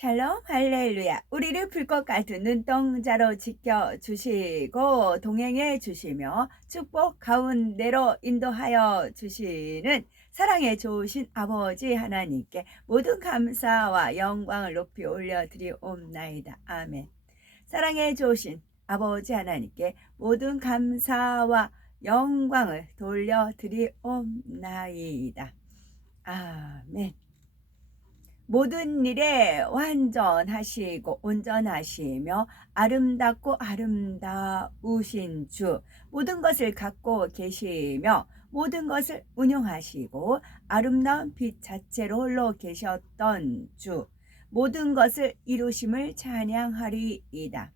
샬롬 할렐루야. 우리를 불꽃 같은 눈동자로 지켜 주시고 동행해 주시며 축복 가운데로 인도하여 주시는 사랑에 좋으신 아버지 하나님께 모든 감사와 영광을 높이 올려드리옵나이다. 아멘. 사랑에 좋으신 아버지 하나님께 모든 감사와 영광을 돌려드리옵나이다. 아멘 모든 일에 완전하시고 온전하시며 아름답고 아름다우신 주 모든 것을 갖고 계시며 모든 것을 운영하시고 아름다운 빛 자체로 홀로 계셨던 주 모든 것을 이루심을 찬양하리이다.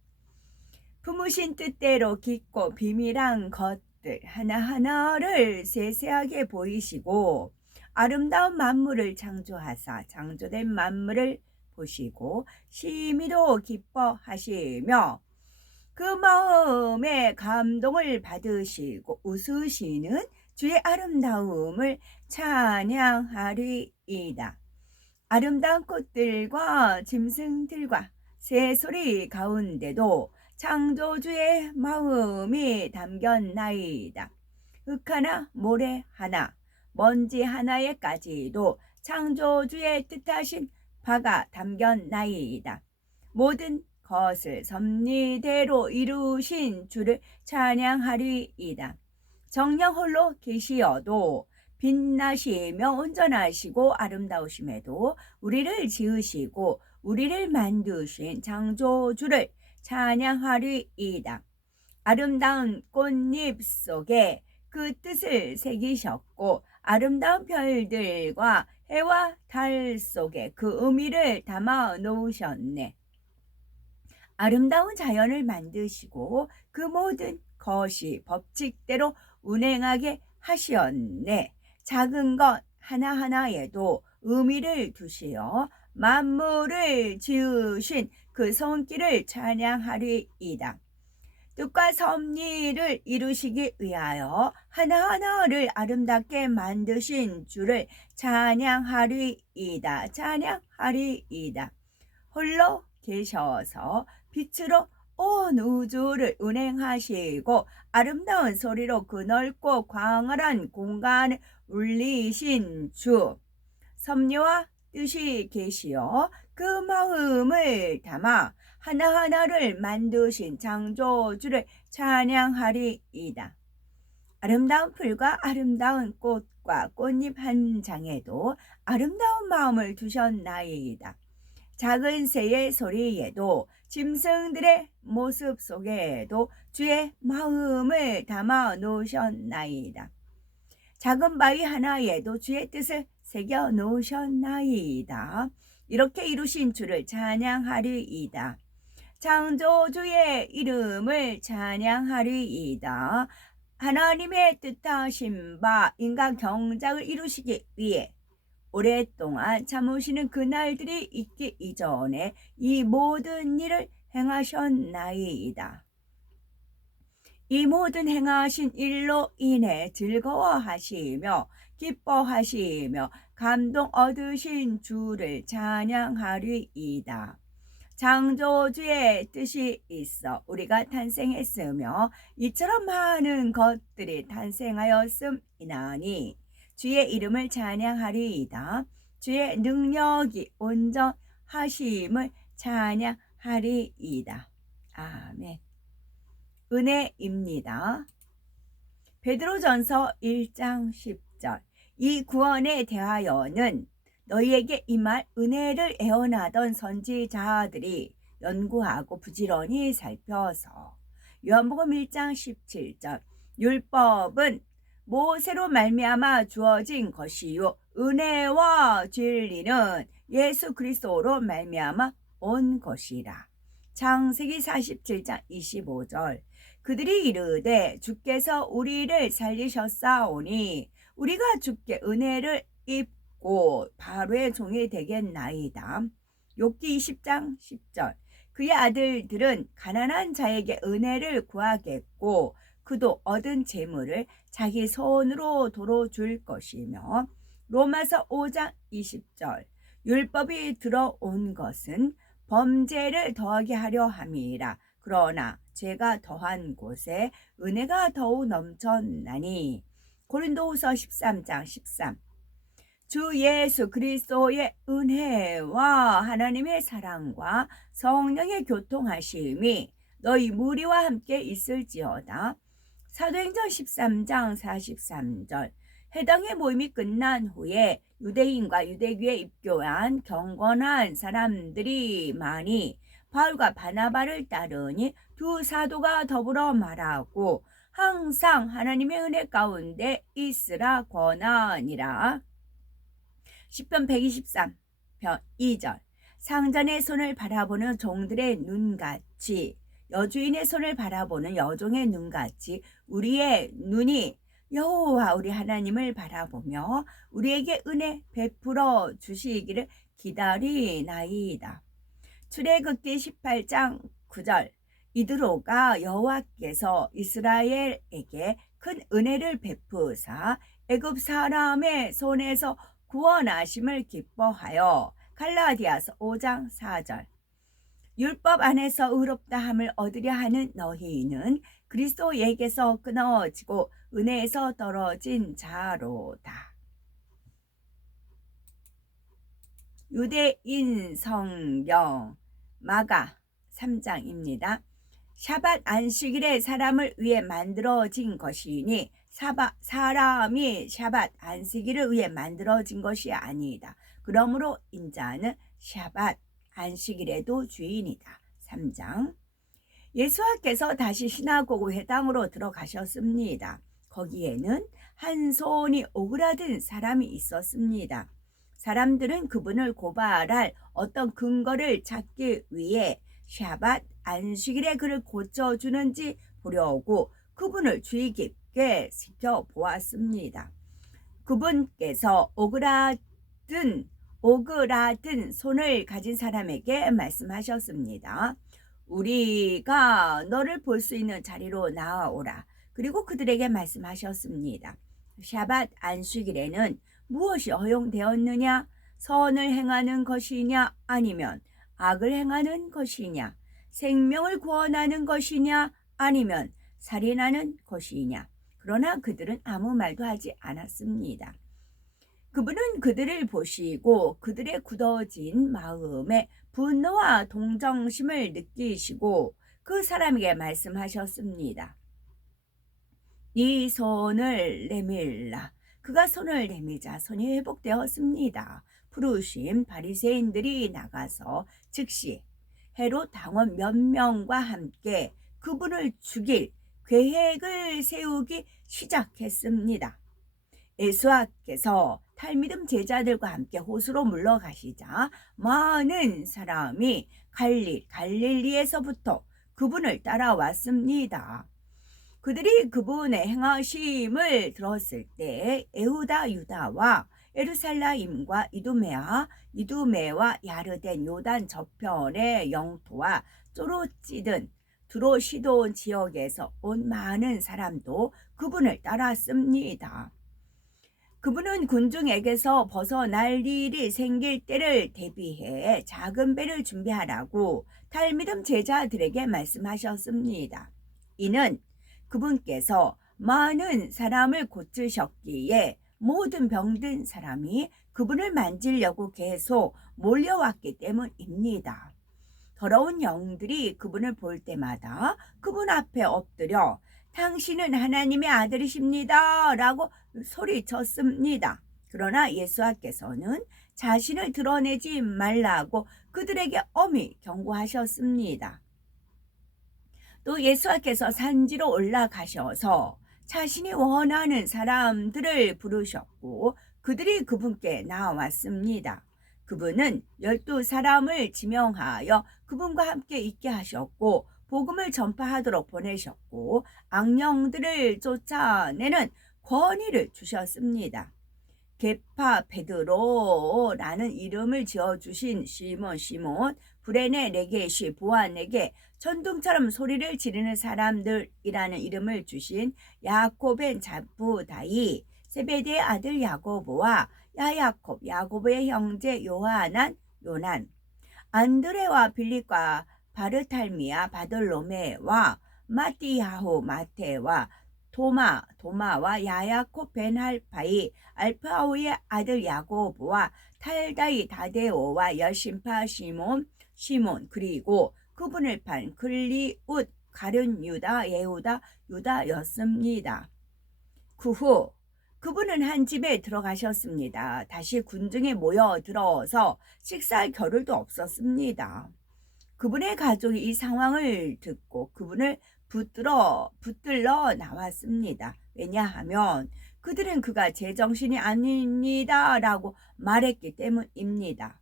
품으신 뜻대로 깊고 비밀한 것들 하나하나를 세세하게 보이시고 아름다운 만물을 창조하사 창조된 만물을 보시고 심히도 기뻐하시며 그 마음에 감동을 받으시고 웃으시는 주의 아름다움을 찬양하리이다. 아름다운 꽃들과 짐승들과 새소리 가운데도 창조주의 마음이 담겼나이다. 흙 하나 모래 하나 먼지 하나에까지도 창조주의 뜻하신 바가 담겼나이다. 모든 것을 섭리대로 이루신 주를 찬양하리이다. 정령 홀로 계시어도 빛나시며 온전하시고 아름다우심에도 우리를 지으시고 우리를 만드신 창조주를 찬양하리이다. 아름다운 꽃잎 속에 그 뜻을 새기셨고 아름다운 별들과 해와 달 속에 그 의미를 담아 놓으셨네. 아름다운 자연을 만드시고 그 모든 것이 법칙대로 운행하게 하시었네. 작은 것 하나하나에도 의미를 두시어 만물을 지으신 그 손길을 찬양하리이다. 뜻과 섭리를 이루시기 위하여 하나하나를 아름답게 만드신 주를 찬양하리이다. 찬양하리이다. 홀로 계셔서 빛으로 온 우주를 운행하시고 아름다운 소리로 그 넓고 광활한 공간을 울리신 주 섭리와 뜻이 계시어 그 마음을 담아 하나하나를 만드신 창조주를 찬양하리이다. 아름다운 풀과 아름다운 꽃과 꽃잎 한 장에도 아름다운 마음을 두셨나이다. 작은 새의 소리에도 짐승들의 모습 속에도 주의 마음을 담아 놓으셨나이다. 작은 바위 하나에도 주의 뜻을 새겨 놓으셨나이다. 이렇게 이루신 주를 찬양하리이다. 창조주의 이름을 찬양하리이다. 하나님의 뜻하신 바 인간 경작을 이루시기 위해 오랫동안 참으시는 그날들이 있기 이전에 이 모든 일을 행하셨나이다. 이 모든 행하신 일로 인해 즐거워하시며 기뻐하시며 감동 얻으신 주를 찬양하리이다. 창조주의 뜻이 있어 우리가 탄생했으며 이처럼 많은 것들이 탄생하였음이나니 주의 이름을 찬양하리이다. 주의 능력이 온전하심을 찬양하리이다. 아멘. 은혜입니다. 베드로전서 1장 10절 이 구원에 대하여는 너희에게 이말 은혜를 애원하던 선지자들이 연구하고 부지런히 살펴서 요한복음 1장 17절 율법은 모세로 말미암아 주어진 것이요 은혜와 진리는 예수 그리스도로 말미암아 온 것이라. 창세기 47장 25절 그들이 이르되 주께서 우리를 살리셨사오니 우리가 주께 은혜를 입고 바로의 종이 되겠나이다. 욥기 20장 10절 그의 아들들은 가난한 자에게 은혜를 구하겠고 그도 얻은 재물을 자기 손으로 도로 줄 것이며 로마서 5장 20절 율법이 들어온 것은 범죄를 더하게 하려 함이라. 그러나 죄가 더한 곳에 은혜가 더욱 넘쳤나니. 고린도후서 13장 13. 주 예수 그리스도의 은혜와 하나님의 사랑과 성령의 교통하심이 너희 무리와 함께 있을지어다. 사도행전 13장 43절 해당의 모임이 끝난 후에 유대인과 유대교에 입교한 경건한 사람들이 많이 바울과 바나바를 따르니 두 사도가 더불어 말하고 항상 하나님의 은혜 가운데 있으라 권하니라. 10편 123, 편 2절 상전의 손을 바라보는 종들의 눈같이 여주인의 손을 바라보는 여종의 눈같이 우리의 눈이 여호와 우리 하나님을 바라보며 우리에게 은혜 베풀어 주시기를 기다리나이다. 출애굽기 18장 9절 이드로가 여호와께서 이스라엘에게 큰 은혜를 베푸사 애굽 사람의 손에서 구원하심을 기뻐하여 갈라디아서 5장 4절 율법 안에서 의롭다함을 얻으려 하는 너희는 그리스도에게서 끊어지고 은혜에서 떨어진 자로다. 유대인 성경 마가 3장입니다. 샤밧 안식일에 사람을 위해 만들어진 것이니 사바, 사람이 샤밧 안식일을 위해 만들어진 것이 아니다. 그러므로 인자는 샤밧 안식일에도 주인이다. 3장 예수와께서 다시 시나고그 회당으로 들어가셨습니다. 거기에는 한 손이 오그라든 사람이 있었습니다. 사람들은 그분을 고발할 어떤 근거를 찾기 위해 샤밧 안식일에 그를 고쳐주는지 보려고 그분을 주의 깊게 지켜보았습니다. 그분께서 오그라든 오그라든 손을 가진 사람에게 말씀하셨습니다. 우리가 너를 볼 수 있는 자리로 나아오라. 그리고 그들에게 말씀하셨습니다. 샤밧 안식일에는 무엇이 허용되었느냐? 선을 행하는 것이냐? 아니면 악을 행하는 것이냐? 생명을 구원하는 것이냐? 아니면 살인하는 것이냐? 그러나 그들은 아무 말도 하지 않았습니다. 그분은 그들을 보시고 그들의 굳어진 마음에 분노와 동정심을 느끼시고 그 사람에게 말씀하셨습니다. 네 손을 내밀라. 그가 손을 내미자 손이 회복되었습니다. 부르심 바리새인들이 나가서 즉시 헤롯 당원 몇 명과 함께 그분을 죽일 계획을 세우기 시작했습니다. 예수와께서 탈미듬 제자들과 함께 호수로 물러가시자 많은 사람이 갈릴 갈릴리에서부터 그분을 따라왔습니다. 그들이 그분의 행하심을 들었을 때 에후다 유다와 에루살라임과 이두메아 이두메와 야르덴 요단 저편의 영토와 쪼로찌든 드로시돈 지역에서 온 많은 사람도 그분을 따랐습니다. 그분은 군중에게서 벗어날 일이 생길 때를 대비해 작은 배를 준비하라고 탈미듬 제자들에게 말씀하셨습니다. 이는 그분께서 많은 사람을 고치셨기에 모든 병든 사람이 그분을 만지려고 계속 몰려왔기 때문입니다. 더러운 영들이 그분을 볼 때마다 그분 앞에 엎드려 당신은 하나님의 아들이십니다. 라고 소리쳤습니다. 그러나 예수와께서는 자신을 드러내지 말라고 그들에게 엄히 경고하셨습니다. 또 예수와께서 산지로 올라가셔서 자신이 원하는 사람들을 부르셨고 그들이 그분께 나왔습니다. 그분은 열두 사람을 지명하여 그분과 함께 있게 하셨고 복음을 전파하도록 보내셨고 악령들을 쫓아내는 권위를 주셨습니다. 게파 베드로라는 이름을 지어 주신 시몬 시몬 브레네 레게시 보안에게 천둥처럼 소리를 지르는 사람들이라는 이름을 주신 야코벤 자부다이 세베드의 아들 야고보와 야야콥 야고보의 형제 요하난 요난 안드레와 빌립과 바르탈미아 바돌로메와 마띠야호 마테와 도마 도마와 야야콥 벤할파이 알파오의 아들 야고보와 탈다이 다데오와 여신파 시몬 시몬 그리고 그분을 판 글리웃 가룟 유다 예후다 유다였습니다. 그 후 그분은 한 집에 들어가셨습니다. 다시 군중에 모여 들어서 식사할 겨를도 없었습니다. 그분의 가족이 이 상황을 듣고 그분을 붙들어 붙들러 나왔습니다. 왜냐하면 그들은 그가 제정신이 아닙니다라고 말했기 때문입니다.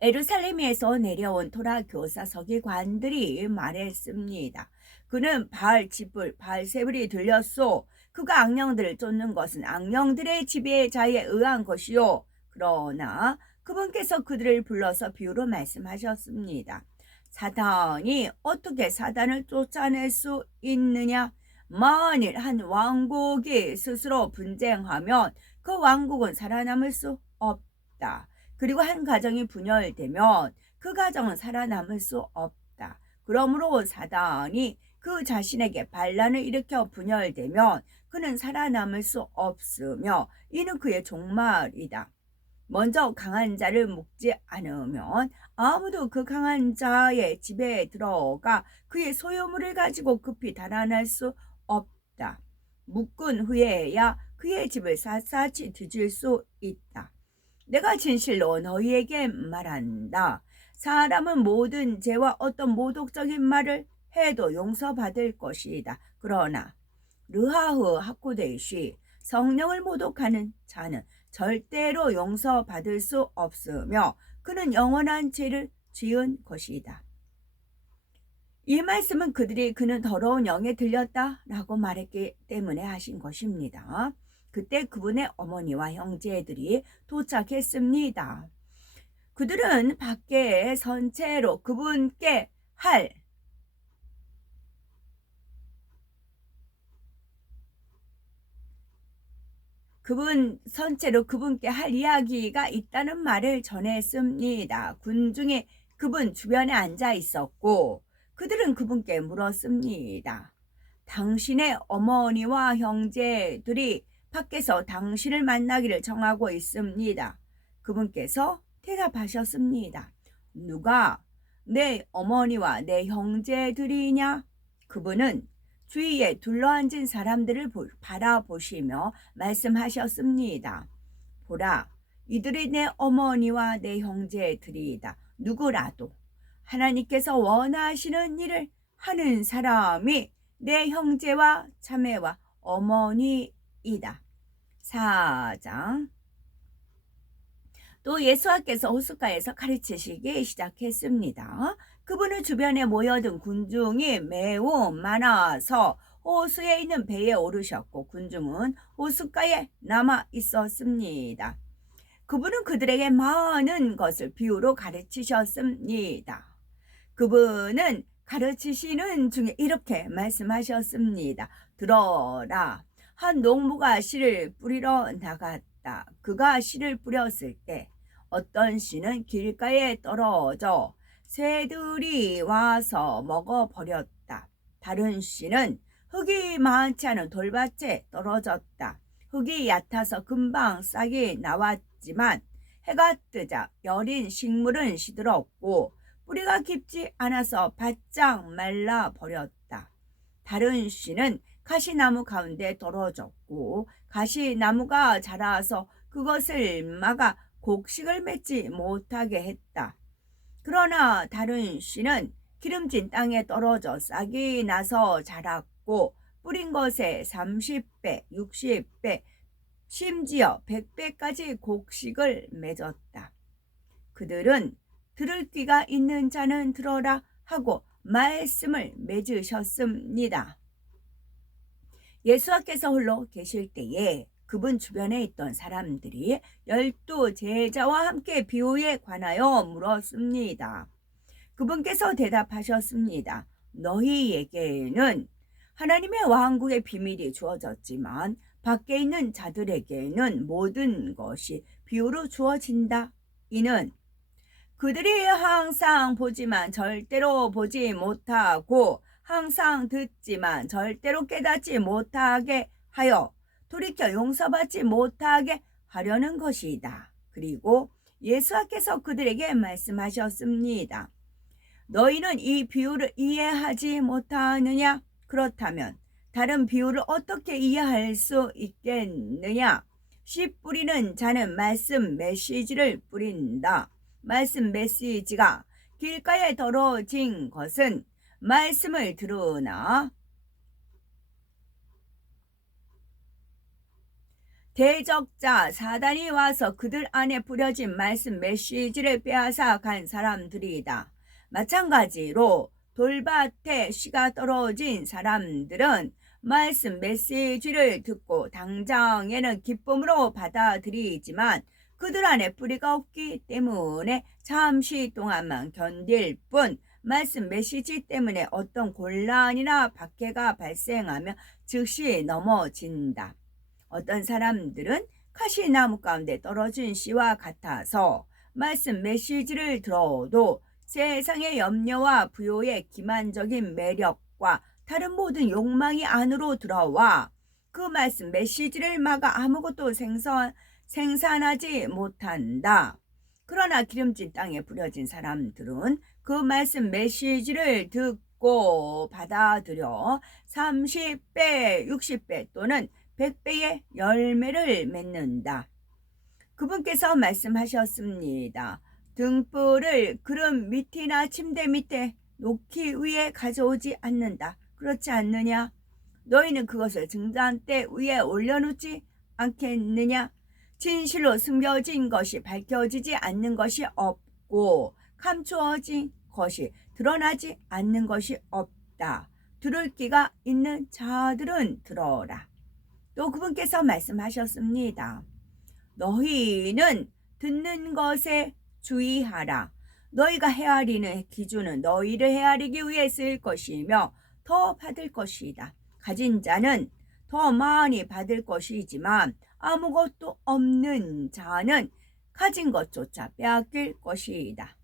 에루살렘에서 내려온 토라 교사 서기관들이 말했습니다. 그는 바알 집을 바알 세불이 들렸소. 그가 악령들을 쫓는 것은 악령들의 지배자에 의한 것이요. 그러나 그분께서 그들을 불러서 비유로 말씀하셨습니다. 사단이 어떻게 사단을 쫓아낼 수 있느냐? 만일 한 왕국이 스스로 분쟁하면 그 왕국은 살아남을 수 없다. 그리고 한 가정이 분열되면 그 가정은 살아남을 수 없다. 그러므로 사단이 그 자신에게 반란을 일으켜 분열되면 그는 살아남을 수 없으며 이는 그의 종말이다. 먼저 강한 자를 묶지 않으면 아무도 그 강한 자의 집에 들어가 그의 소유물을 가지고 급히 달아날 수 없다. 묶은 후에야 그의 집을 샅샅이 뒤질 수 있다. 내가 진실로 너희에게 말한다. 사람은 모든 죄와 어떤 모독적인 말을 해도 용서받을 것이다. 그러나 르하흐 하쿠데이시 성령을 모독하는 자는 절대로 용서받을 수 없으며 그는 영원한 죄를 지은 것이다. 이 말씀은 그들이 그는 더러운 영에 들렸다 라고 말했기 때문에 하신 것입니다. 그때 그분의 어머니와 형제들이 도착했습니다. 그들은 밖에 선체로 그분께 할 그분 선체로 그분께 할 이야기가 있다는 말을 전했습니다. 군중에 그분 주변에 앉아 있었고 그들은 그분께 물었습니다. 당신의 어머니와 형제들이 밖에서 당신을 만나기를 정하고 있습니다. 그분께서 대답하셨습니다. 누가 내 어머니와 내 형제들이냐? 그분은 주위에 둘러앉은 사람들을 바라보시며 말씀하셨습니다. 보라, 이들이 내 어머니와 내 형제들이다. 누구라도 하나님께서 원하시는 일을 하는 사람이 내 형제와 자매와 어머니이다. 4장 또 예수와께서 호숫가에서 가르치시기 시작했습니다. 그분을 주변에 모여든 군중이 매우 많아서 호수에 있는 배에 오르셨고 군중은 호숫가에 남아 있었습니다. 그분은 그들에게 많은 것을 비유로 가르치셨습니다. 그분은 가르치시는 중에 이렇게 말씀하셨습니다. 들어라. 한 농부가 씨를 뿌리러 나갔다. 그가 씨를 뿌렸을 때 어떤 씨는 길가에 떨어져 새들이 와서 먹어버렸다. 다른 씨는 흙이 많지 않은 돌밭에 떨어졌다. 흙이 얕아서 금방 싹이 나왔지만 해가 뜨자 여린 식물은 시들었고 뿌리가 깊지 않아서 바짝 말라 버렸다. 다른 씨는 가시나무 가운데 떨어졌고 가시나무가 자라서 그것을 막아 곡식을 맺지 못하게 했다. 그러나 다른 씨는 기름진 땅에 떨어져 싹이 나서 자랐고 뿌린 것에 30배, 60배, 심지어 100배까지 곡식을 맺었다. 그들은 들을 귀가 있는 자는 들어라 하고 말씀을 맺으셨습니다. 예수와께서 홀로 계실 때에 그분 주변에 있던 사람들이 열두 제자와 함께 비유에 관하여 물었습니다. 그분께서 대답하셨습니다. 너희에게는 하나님의 왕국의 비밀이 주어졌지만 밖에 있는 자들에게는 모든 것이 비유로 주어진다. 이는 그들이 항상 보지만 절대로 보지 못하고 항상 듣지만 절대로 깨닫지 못하게 하여 돌이켜 용서받지 못하게 하려는 것이다. 그리고 예수께서 그들에게 말씀하셨습니다. 너희는 이 비유를 이해하지 못하느냐? 그렇다면 다른 비유를 어떻게 이해할 수 있겠느냐? 씨 뿌리는 자는 말씀 메시지를 뿌린다. 말씀 메시지가 길가에 떨어진 것은 말씀을 들으나 대적자 사단이 와서 그들 안에 뿌려진 말씀 메시지를 빼앗아 간 사람들이다. 마찬가지로 돌밭에 씨가 떨어진 사람들은 말씀 메시지를 듣고 당장에는 기쁨으로 받아들이지만 그들 안에 뿌리가 없기 때문에 잠시 동안만 견딜 뿐 말씀 메시지 때문에 어떤 곤란이나 박해가 발생하며 즉시 넘어진다. 어떤 사람들은 카시나무 가운데 떨어진 씨와 같아서 말씀 메시지를 들어도 세상의 염려와 부요의 기만적인 매력과 다른 모든 욕망이 안으로 들어와 그 말씀 메시지를 막아 아무것도 생선, 생산하지 못한다. 그러나 기름진 땅에 뿌려진 사람들은 그 말씀 메시지를 듣고 받아들여 30배, 60배 또는 100배의 열매를 맺는다. 그분께서 말씀하셨습니다. 등불을 그름 밑이나 침대 밑에 놓기 위해 가져오지 않는다. 그렇지 않느냐? 너희는 그것을 등잔대 위에 올려놓지 않겠느냐? 진실로 숨겨진 것이 밝혀지지 않는 것이 없고 감추어진 것이 드러나지 않는 것이 없다. 들을 끼가 있는 자들은 들어라. 또 그분께서 말씀하셨습니다. 너희는 듣는 것에 주의하라. 너희가 헤아리는 기준은 너희를 헤아리기 위해 쓸 것이며 더 받을 것이다. 가진 자는 더 많이 받을 것이지만 아무것도 없는 자는 가진 것조차 빼앗길 것이다.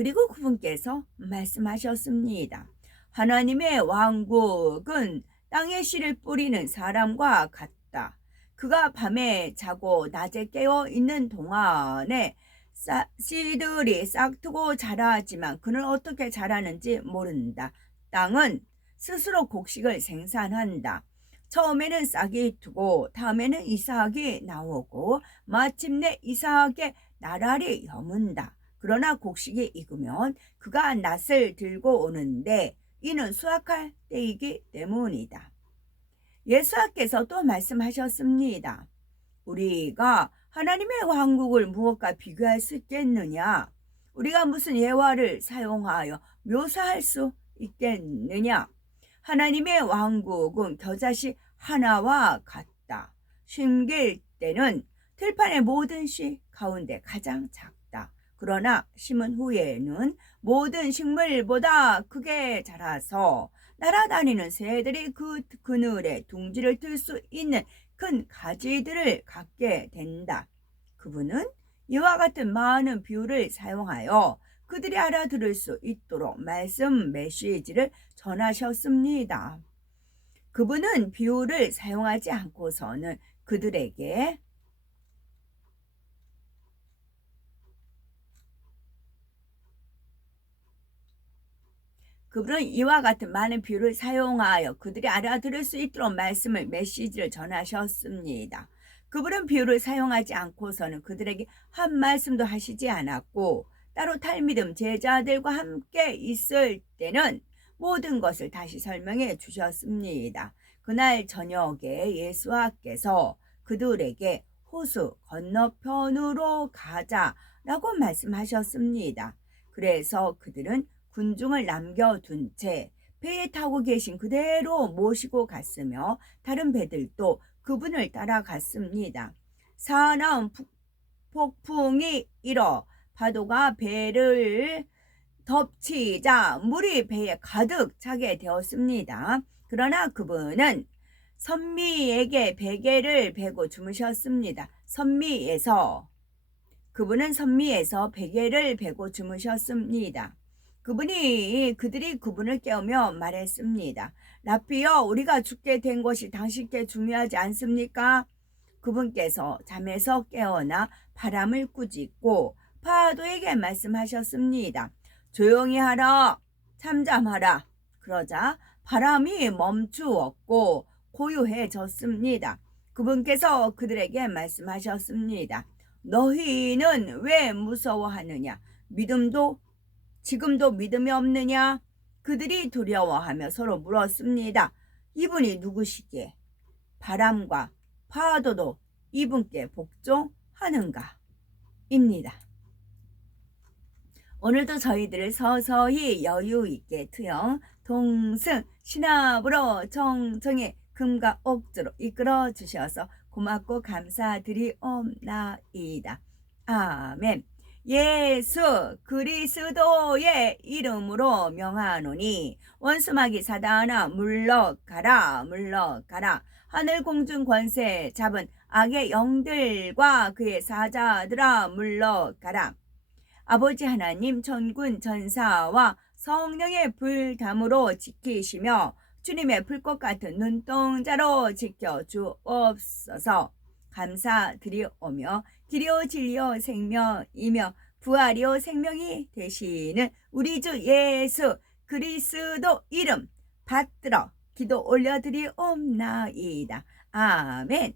그리고 그분께서 말씀하셨습니다. 하나님의 왕국은 땅에 씨를 뿌리는 사람과 같다. 그가 밤에 자고 낮에 깨어 있는 동안에 사, 씨들이 싹트고 자라지만 그는 어떻게 자라는지 모른다. 땅은 스스로 곡식을 생산한다. 처음에는 싹이 트고 다음에는 이삭이 나오고 마침내 이삭의 나라를 여문다. 그러나 곡식이 익으면 그가 낫을 들고 오는데 이는 수확할 때이기 때문이다. 예수께서 또 말씀하셨습니다. 우리가 하나님의 왕국을 무엇과 비교할 수 있겠느냐? 우리가 무슨 예화를 사용하여 묘사할 수 있겠느냐? 하나님의 왕국은 겨자씨 하나와 같다. 심길 때는 들판의 모든 씨 가운데 가장 작다. 그러나 심은 후에는 모든 식물보다 크게 자라서 날아다니는 새들이 그 그늘에 둥지를 틀 수 있는 큰 가지들을 갖게 된다. 그분은 이와 같은 많은 비유를 사용하여 그들이 알아들을 수 있도록 말씀 메시지를 전하셨습니다. 그분은 비유를 사용하지 않고서는 그들에게 그분은 이와 같은 많은 비유를 사용하여 그들이 알아들을 수 있도록 말씀을 메시지를 전하셨습니다. 그분은 비유를 사용하지 않고서는 그들에게 한 말씀도 하시지 않았고 따로 탈미듬 제자들과 함께 있을 때는 모든 것을 다시 설명해 주셨습니다. 그날 저녁에 예수와께서 그들에게 호수 건너편으로 가자라고 말씀하셨습니다. 그래서 그들은 군중을 남겨둔 채 배에 타고 계신 그대로 모시고 갔으며 다른 배들도 그분을 따라갔습니다. 사나운 폭풍이 일어 파도가 배를 덮치자 물이 배에 가득 차게 되었습니다. 그러나 그분은 선미에게 베개를 베고 주무셨습니다. 선미에서 그분은 선미에서 베개를 베고 주무셨습니다. 그분이 그들이 그분을 깨우며 말했습니다. 라피여 우리가 죽게 된 것이 당신께 중요하지 않습니까? 그분께서 잠에서 깨어나 바람을 꾸짖고 파도에게 말씀하셨습니다. 조용히 하라. 잠잠하라. 그러자 바람이 멈추었고 고요해졌습니다. 그분께서 그들에게 말씀하셨습니다. 너희는 왜 무서워하느냐? 믿음도 지금도 믿음이 없느냐? 그들이 두려워하며 서로 물었습니다. 이분이 누구시기에 바람과 파도도 이분께 복종하는가? 입니다. 오늘도 저희들을 서서히 여유 있게 투영, 동승, 신압으로 정정의 금과 옥주로 이끌어 주셔서 고맙고 감사드리옵나이다. 아멘. 예수 그리스도의 이름으로 명하노니 원수마귀 사단아 물러가라 물러가라. 하늘 공중 권세 잡은 악의 영들과 그의 사자들아 물러가라. 아버지 하나님 천군 전사와 성령의 불담으로 지키시며 주님의 불꽃 같은 눈동자로 지켜 주옵소서. 감사드리오며 길이요 진리요 생명이며 부활이요 생명이 되시는 우리 주 예수 그리스도 이름 받들어 기도 올려드리옵나이다. 아멘